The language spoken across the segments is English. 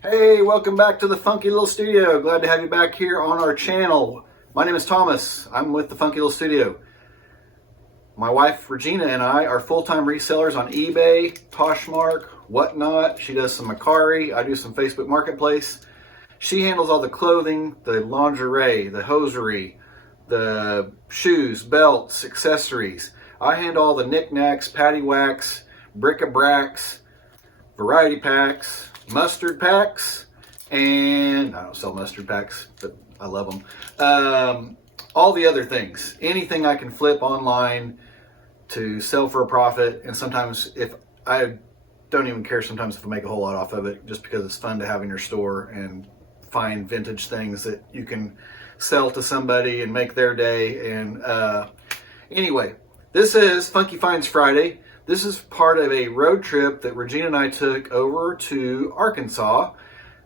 Hey, welcome back to the Funky Little Studio. Glad to have you back here on our channel. My name is Thomas. I'm with the Funky Little Studio. My wife, Rajeana, and I are full-time resellers on eBay, Poshmark, whatnot. She does some Macari. I do some Facebook Marketplace. She handles all the clothing, the lingerie, the hosiery, the shoes, belts, accessories. I handle all the knickknacks, paddywhacks, bric-a-bracs, variety packs, mustard packs, and I don't sell mustard packs, but I love them. All the other things, anything I can flip online to sell for a profit. And sometimes if I don't even care, sometimes if I make a whole lot off of it, just because it's fun to have in your store and find vintage things that you can sell to somebody and make their day. And anyway, this is Funky Finds Friday. This is part of a road trip that Rajeana and I took over to Arkansas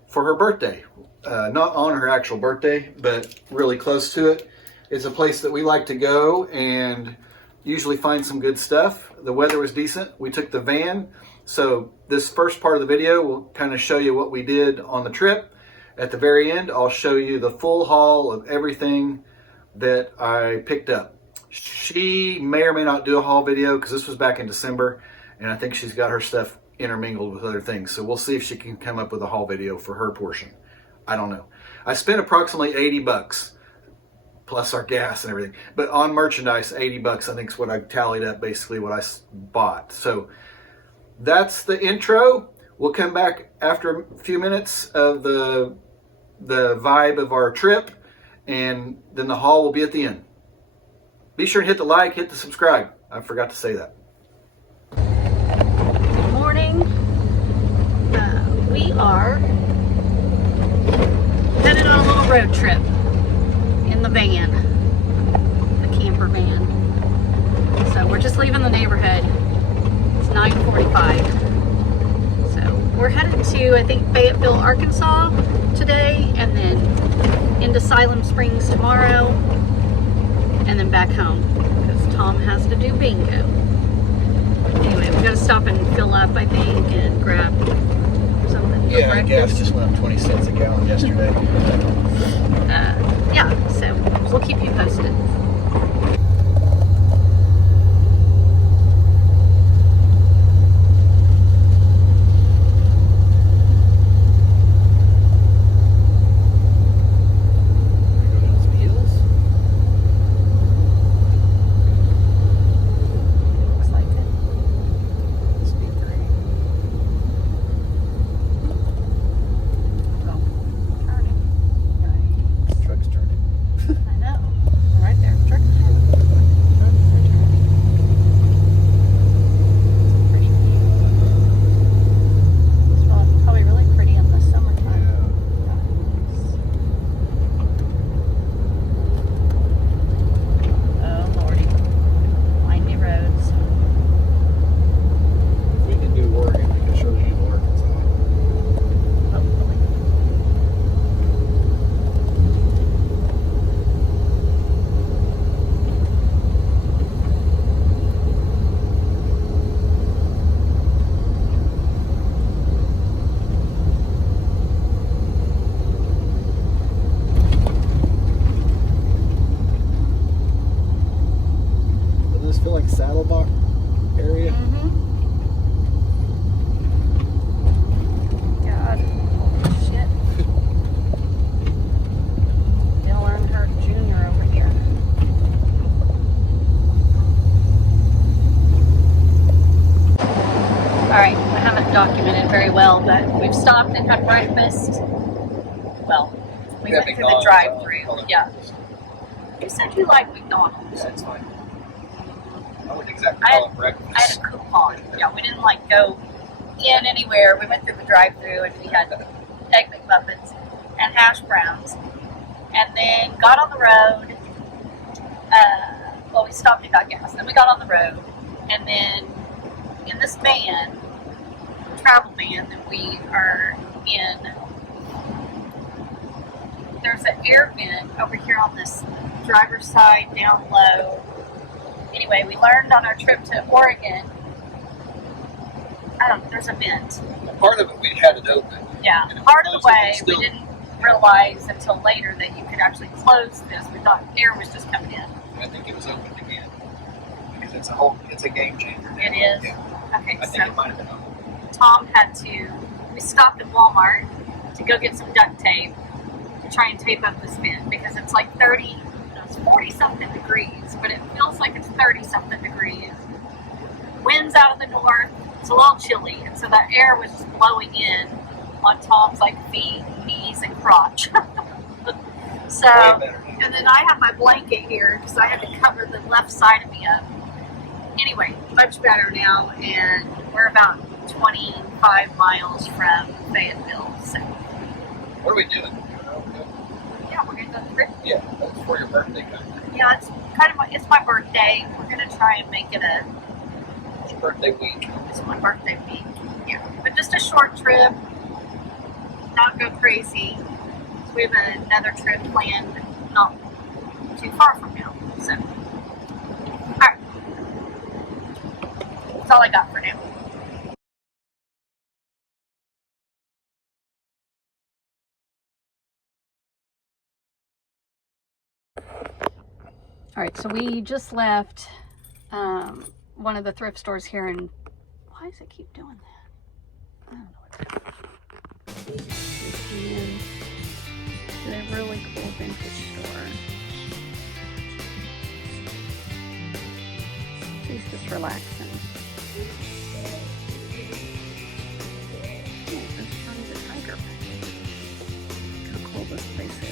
for her birthday. Not on her actual birthday, but really close to it. It's a place that we like to go and usually find some good stuff. The weather was decent. We took the van. So this first part of the video will kind of show you what we did on the trip. At the very end, I'll show you the full haul of everything that I picked up. She may or may not do a haul video because this was back in December, and I think she's got her stuff intermingled with other things. So we'll see if she can come up with a haul video for her portion. I don't know. I spent approximately 80 bucks plus our gas and everything, but on merchandise, 80 bucks I think is what I tallied up, basically what I bought. So that's the intro. We'll come back after a few minutes of the vibe of our trip, and then the haul will be at the end. Be sure to hit the like, hit the subscribe. I forgot to say that. Good morning. We are headed on a little road trip in the van, the camper van. So we're just leaving the neighborhood. It's 9:45. So we're headed to, I think, Fayetteville, Arkansas today, and then into Siloam Springs tomorrow, and then back home because Tom has to do bingo. Anyway, we gotta stop and fill up, I think, and grab something. Yeah, gas just went up 20 cents a gallon yesterday. Yeah, so we'll keep you posted. Saddlebach area. God, shit. Dylan Hurt Jr. over here. Alright, I haven't documented very well, but we've stopped and had breakfast. Well, we went through the drive-thru. Yeah. You said you like McDonald's. That's fine. I wouldn't exactly call it breakfast. I had a coupon. Yeah, we didn't like go in anywhere. We went through the drive-thru and we had egg McMuffins and hash browns, and then got on the road. Well, we stopped and got gas. Then we got on the road, and then in this van, travel van that we are in, there's an air vent over here on this driver's side down low. Anyway, we learned on our trip to Oregon, I don't know, there's a vent. Part of it we had it open. Yeah, part of the way we didn't realize until later that you could actually close this. We thought air was just coming in. I think it was opened again because it's a game changer. Now. It is? Yeah. Okay, I think it might have been open. Tom we stopped at Walmart to go get some duct tape to try and tape up this vent because it's like 40 something degrees, but it feels like it's 30 something degrees. Wind's out of the north, it's a little chilly, and so that air was just blowing in on Tom's like feet, knees, and crotch. So, and then I have my blanket here because I had to cover the left side of me up. Anyway, much better now, and we're about 25 miles from Fayetteville. So, what are we doing? Yeah, we're gonna go thrift. Yeah, that's for your birthday. Yeah, it's it's my birthday. We're gonna try and make it It's birthday week. It's my birthday week. Yeah, but just a short trip. Not go crazy. We have another trip planned not too far from now. So, alright. That's all I got for now. Alright, so we just left one of the thrift stores here in... Why does it keep doing that? I don't know what's happening. It's a really cool vintage store. She's just relaxing. Oh, there's tons of tiger back there. How cool this place is.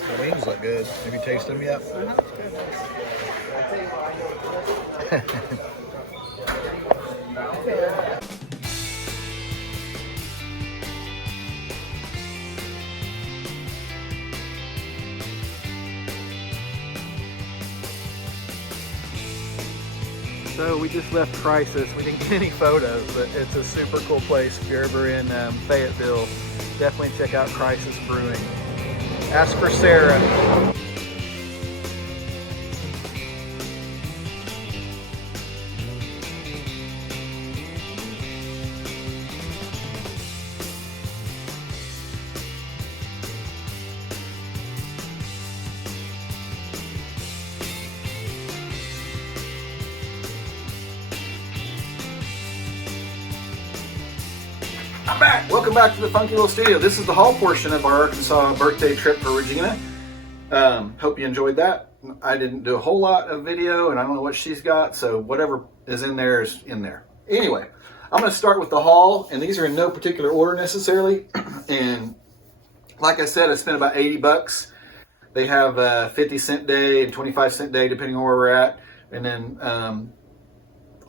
The wings look good. Have you tasted them yet? So we just left Crisis. We didn't get any photos, but it's a super cool place. If you're ever in Fayetteville, definitely check out Crisis Brewing. Ask for Sarah. I'm back. Welcome back to the Funky Little Studio. This is the haul portion of our Arkansas birthday trip for Rajeana. Hope you enjoyed that. I didn't do a whole lot of video, and I don't know what she's got, so whatever is in there is in there. Anyway, I'm going to start with the haul, and these are in no particular order necessarily. And like I said, I spent about 80 bucks. They have a 50-cent day and 25-cent day, depending on where we're at. And then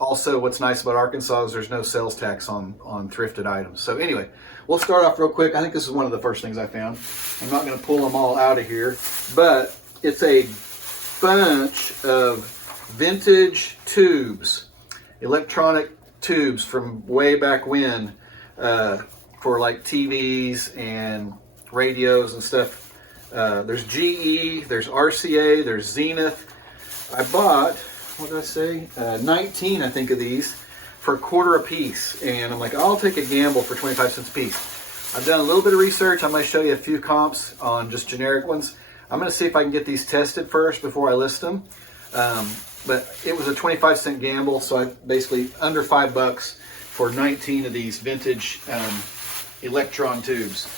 also, what's nice about Arkansas is there's no sales tax on thrifted items. So anyway, we'll start off real quick. I think this is one of the first things I found. I'm not going to pull them all out of here, but it's a bunch of vintage tubes, electronic tubes from way back when, for like TVs and radios and stuff. There's GE, there's RCA, there's Zenith. I bought, what did I say? 19, I think, of these for $1 a piece. And I'm like, I'll take a gamble for 25 cents a piece. I've done a little bit of research. I'm going to show you a few comps on just generic ones. I'm going to see if I can get these tested first before I list them. But it was a 25-cent gamble, so I basically under $5 for 19 of these vintage electron tubes.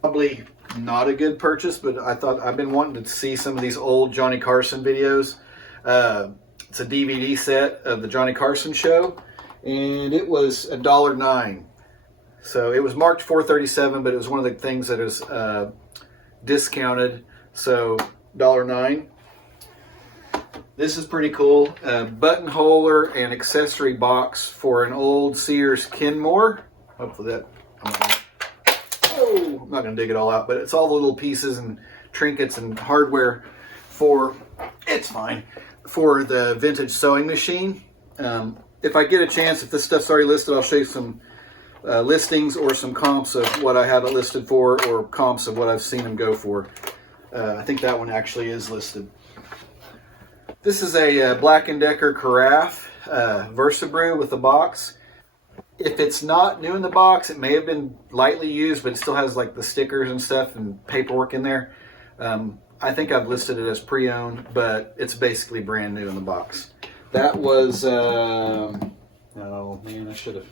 Probably not a good purchase, but I thought I've been wanting to see some of these old Johnny Carson videos. It's a DVD set of the Johnny Carson show, and it was $1.09. So it was marked $4.37, but it was one of the things that is discounted. So $1.09. This is pretty cool. Buttonholer and accessory box for an old Sears Kenmore. Hopefully that. Oh, I'm not going to dig it all out, but it's all the little pieces and trinkets and hardware for, it's fine, for the vintage sewing machine. If I get a chance, if this stuff's already listed, I'll show you some listings or some comps of what I have it listed for, or comps of what I've seen them go for. I think that one actually is listed. This is a Black & Decker carafe, Versabrew with a box. If it's not new in the box, it may have been lightly used, but it still has like the stickers and stuff and paperwork in there. I think I've listed it as pre-owned, but it's basically brand new in the box. That was, oh man, I should have.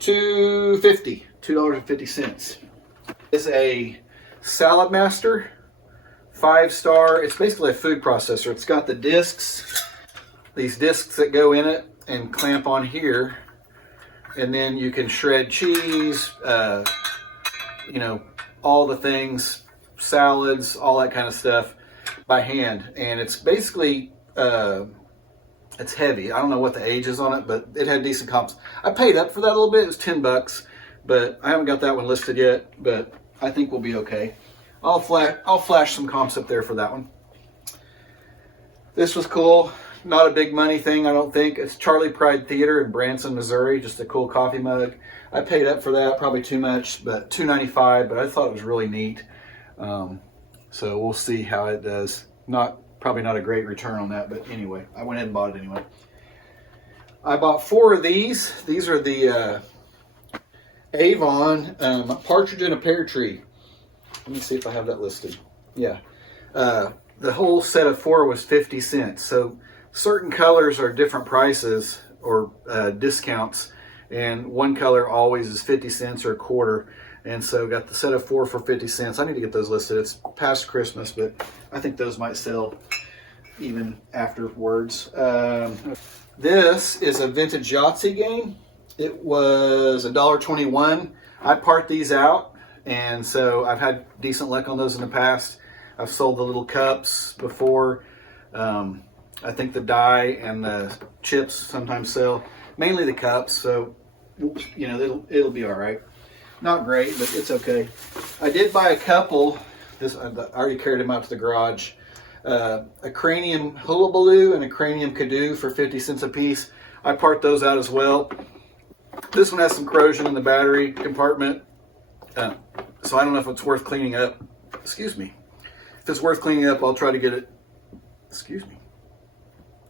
$2.50. It's a Salad Master, 5-star. It's basically a food processor. It's got the discs, these discs that go in it and clamp on here. And then you can shred cheese, you know, all the things, salads, all that kind of stuff by hand. And it's basically, it's heavy. I don't know what the age is on it, but it had decent comps. I paid up for that a little bit. It was $10, but I haven't got that one listed yet, but I think we'll be okay. I'll flash some comps up there for that one. This was cool. Not a big money thing, I don't think. It's Charlie Pride Theater in Branson, Missouri. Just a cool coffee mug. I paid up for that, probably too much, but $2.95. But I thought it was really neat. So we'll see how it does. Probably not a great return on that, but anyway, I went ahead and bought it anyway. I bought 4 of these. These are the Avon Partridge in a Pear Tree. Let me see if I have that listed. Yeah. The whole set of 4 was 50 cents. So certain colors are different prices or discounts, and one color always is 50 cents or a quarter. And so got the set of 4 for 50 cents. I need to get those listed. It's past Christmas, but I think those might sell even afterwards. This is a vintage Yahtzee game. It was $1.21. I part these out, and so I've had decent luck on those in the past. I've sold the little cups before. I think the die and the chips sometimes sell, mainly the cups. So, you know, it'll be all right. Not great, but it's okay. I did buy a couple. I already carried them out to the garage. A cranium hullabaloo and a cranium kadoo for 50 cents a piece. I part those out as well. This one has some corrosion in the battery compartment. So I don't know if it's worth cleaning up. Excuse me. If it's worth cleaning up, I'll try to get it. Excuse me.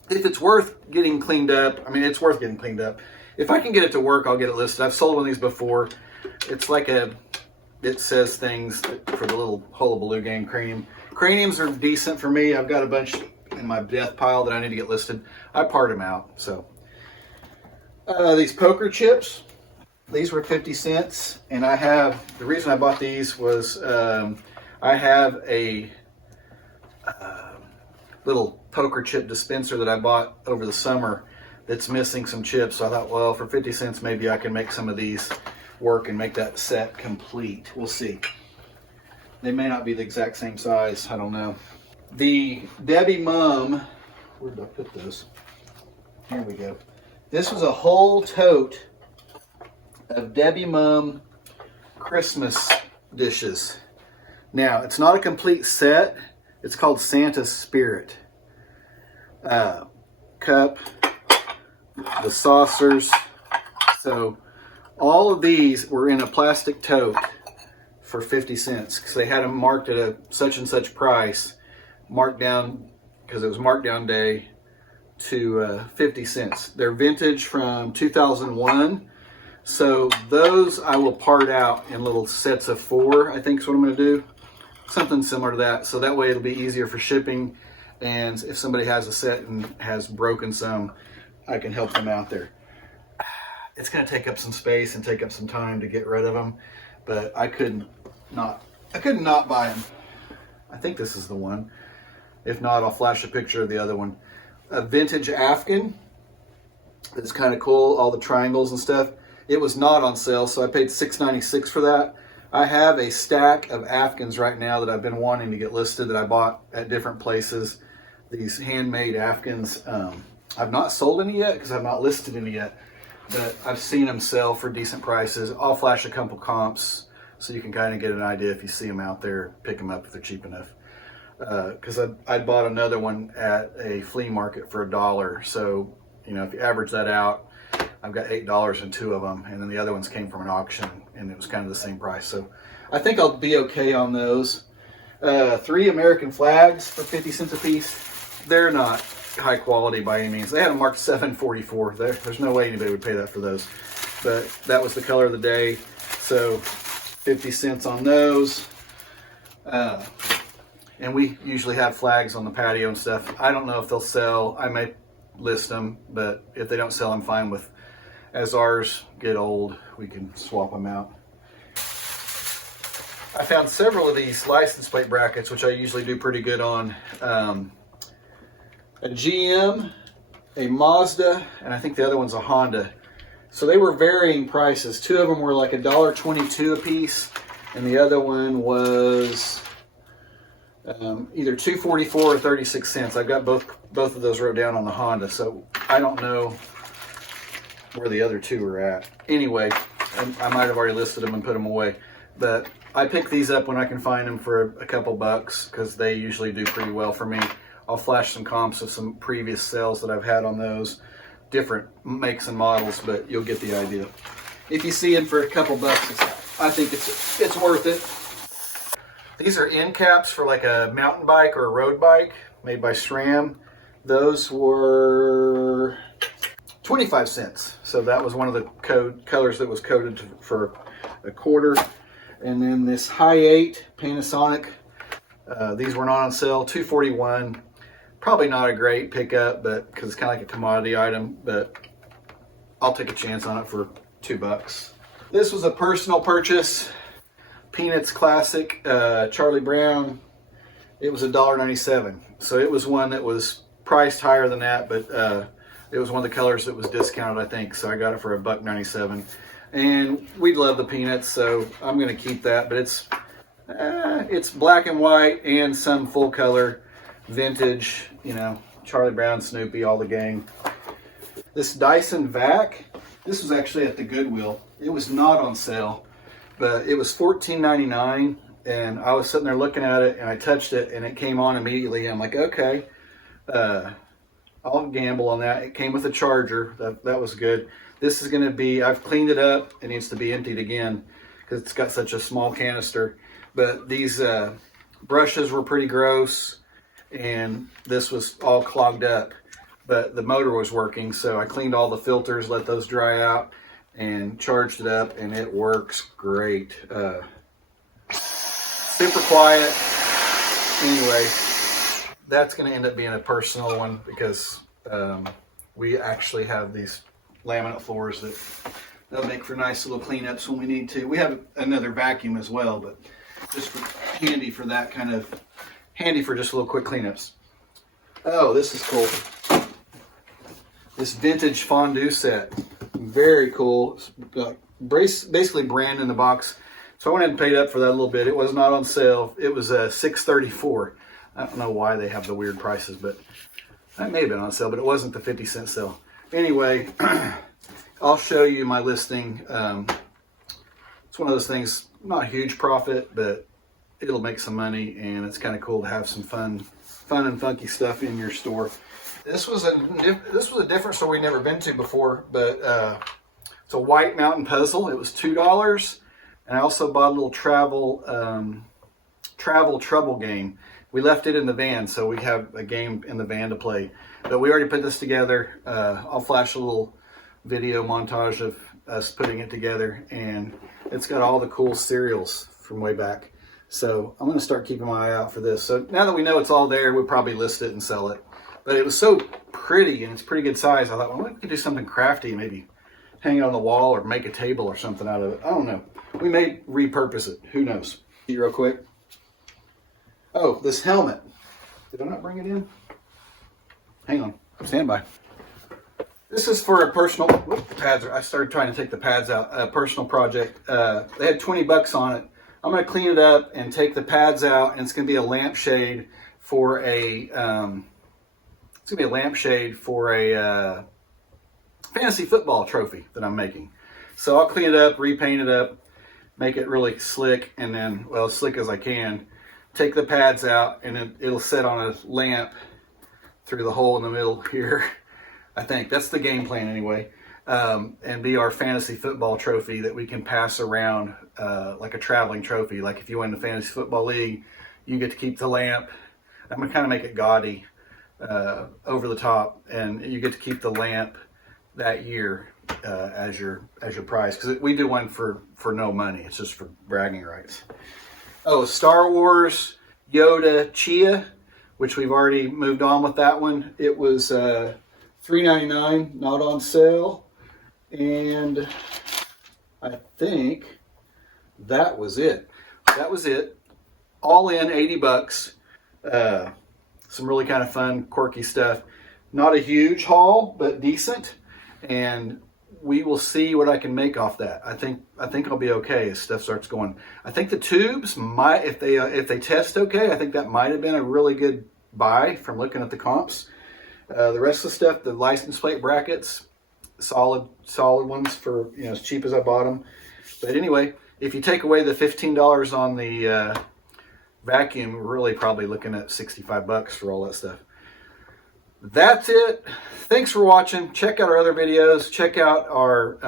If it's worth getting cleaned up, I mean, it's worth getting cleaned up. If I can get it to work, I'll get it listed. I've sold one of these before. It's like it says things for the little hullabaloo game cranium. Craniums are decent for me. I've got a bunch in my death pile that I need to get listed. I part them out. So these poker chips, these were 50 cents. And the reason I bought these was I have a little poker chip dispenser that I bought over the summer that's missing some chips. So I thought, well, for 50 cents, maybe I can make some of these work and make that set complete. We'll see. They may not be the exact same size. I don't know. The Debbie Mum, where did I put this? Here we go. This was a whole tote of Debbie Mum Christmas dishes. Now, it's not a complete set. It's called Santa's Spirit. Cup, the saucers. So all of these were in a plastic tote for 50 cents because they had them marked at a such and such price, marked down because it was markdown day to 50 cents. They're vintage from 2001. So those I will part out in little sets of 4, I think is what I'm going to do. Something similar to that. So that way it'll be easier for shipping. And if somebody has a set and has broken some, I can help them out there. It's going to take up some space and take up some time to get rid of them. But I couldn't not buy them. I think this is the one. If not, I'll flash a picture of the other one. A vintage Afghan. It's kind of cool. All the triangles and stuff. It was not on sale, so I paid $6.96 for that. I have a stack of Afghans right now that I've been wanting to get listed that I bought at different places. These handmade Afghans. I've not sold any yet because I've not listed any yet, but I've seen them sell for decent prices. I'll flash a couple comps so you can kind of get an idea if you see them out there, pick them up if they're cheap enough. Because I bought another one at a flea market for $1. So, you know, if you average that out, I've got $8 in 2 of them. And then the other ones came from an auction and it was kind of the same price. So I think I'll be okay on those. 3 American flags for 50 cents a piece. They're not high quality by any means. They had them marked $7.44. There's no way anybody would pay that for those. But that was the color of the day. So 50 cents on those. And we usually have flags on the patio and stuff. I don't know if they'll sell. I may list them, but if they don't sell, I'm fine with. As ours get old, we can swap them out. I found several of these license plate brackets, which I usually do pretty good on. A GM, a Mazda, and I think the other one's a Honda. So they were varying prices. 2 of them were like $1.22 a piece, and the other one was either $2.44 or 36 cents. I've got both of those wrote down on the Honda, so I don't know where the other 2 are at. Anyway, I might have already listed them and put them away, but I pick these up when I can find them for a couple bucks because they usually do pretty well for me. I'll flash some comps of some previous sales that I've had on those, different makes and models, but you'll get the idea. If you see them for a couple bucks, I think it's worth it. These are end caps for like a mountain bike or a road bike made by SRAM. Those were 25 cents. So that was one of the colors that was coded for $0.25. And then this High 8 Panasonic, these were not on sale, $2.41. Probably not a great pickup, but because it's kind of like a commodity item, but I'll take a chance on it for $2. This was a personal purchase. Peanuts Classic, Charlie Brown. It was $1.97. So it was one that was priced higher than that, but it was one of the colors that was discounted, I think. So I got it for $1.97. And we love the peanuts, so I'm going to keep that. But it's black and white and some full color, vintage, you know, Charlie Brown, Snoopy, all the gang. This Dyson Vac, this was actually at the Goodwill. It was not on sale, but it was $14.99. And I was sitting there looking at it, and I touched it, and it came on immediately. I'm like, okay, I'll gamble on that. It came with a charger. That was good. This is going to be, I've cleaned it up. It needs to be emptied again because it's got such a small canister. But these brushes were pretty gross, and this was all clogged up. But the motor was working, so I cleaned all the filters, let those dry out, and charged it up, and it works great. Super quiet. Anyway, that's going to end up being a personal one because we actually have these laminate floors that'll make for nice little cleanups when we need to. We have another vacuum as well, but just handy for that kind of, handy for just little quick cleanups. Oh, this is cool. This vintage fondue set. Very cool. It's basically brand in the box. So I went ahead and paid up for that a little bit. It was not on sale. It was $6.34. I don't know why they have the weird prices, but that may have been on sale, but it wasn't the 50-cent sale. Anyway, I'll show you my listing. It's one of those things, not a huge profit, but it'll make some money, and it's kind of cool to have some fun and funky stuff in your store. This was a different store we'd never been to before, but it's a white mountain puzzle. It was $2, and I also bought a little travel trouble game. We left it in the van, so we have a game in the van to play. But we already put this together. I'll flash a little video montage of us putting it together, and it's got all the cool cereals from way back. So I'm going to start keeping my eye out for this. So now that we know it's all there, we'll probably list it and sell it. But it was so pretty, and it's pretty good size. I thought, well, we could do something crafty, maybe hang it on the wall or make a table or something out of it. I don't know. We may repurpose it. Who knows? See real quick. Oh, this helmet. Did I not bring it in? Hang on. Stand by. This is for a personal, pads are, I started trying to take the pads out, a personal project. They had 20 bucks on it. I'm going to clean it up and take the pads out, and it's going to be a lampshade for a, fantasy football trophy that I'm making. So I'll clean it up, repaint it up, make it really slick, and then, well, as slick as I can, take the pads out, and it'll set on a lamp through the hole in the middle here. I think that's the game plan anyway. And be our fantasy football trophy that we can pass around like a traveling trophy. Like if you win the fantasy football league, you get to keep the lamp. I'm gonna kind of make it gaudy over the top, and you get to keep the lamp that year as your prize, because we do one for no money. It's just for bragging rights. Oh, Star Wars Yoda Chia, which we've already moved on with that one. It was $3.99, not on sale, and I think that was it. That was it. All in, 80 bucks. Some really kind of fun, quirky stuff. Not a huge haul, but decent. And we will see what I can make off that. I think I'll be okay as stuff starts going. I think the tubes might, if they test okay, I think that might have been a really good buy from looking at the comps. The rest of the stuff, the license plate brackets, solid ones for, you know, as cheap as I bought them. But anyway, if you take away the $15 on the vacuum, we're really probably looking at 65 bucks for all that stuff. That's it. Thanks for watching. Check out our other videos. Check out our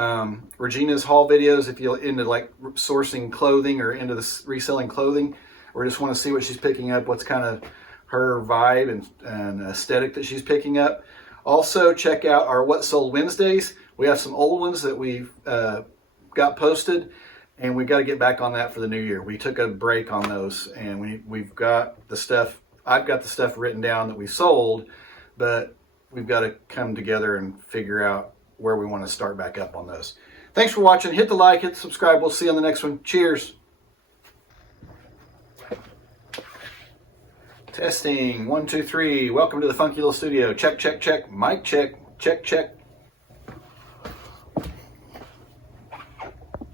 Rajeana's haul videos if you're into like sourcing clothing or into the reselling clothing, or just want to see what she's picking up, what's kind of her vibe and aesthetic that she's picking up. Also, check out our What Sold Wednesdays. We have some old ones that we've got posted, and we've got to get back on that for the new year. We took a break on those, and we've got the stuff. I've got the stuff written down that we sold, but we've got to come together and figure out where we want to start back up on those. Thanks for watching. Hit the like, hit the subscribe. We'll see you on the next one. Cheers. Testing, 1, 2, 3. Welcome to the Funky Little Studio. Check, check, check. Mic check, check, check.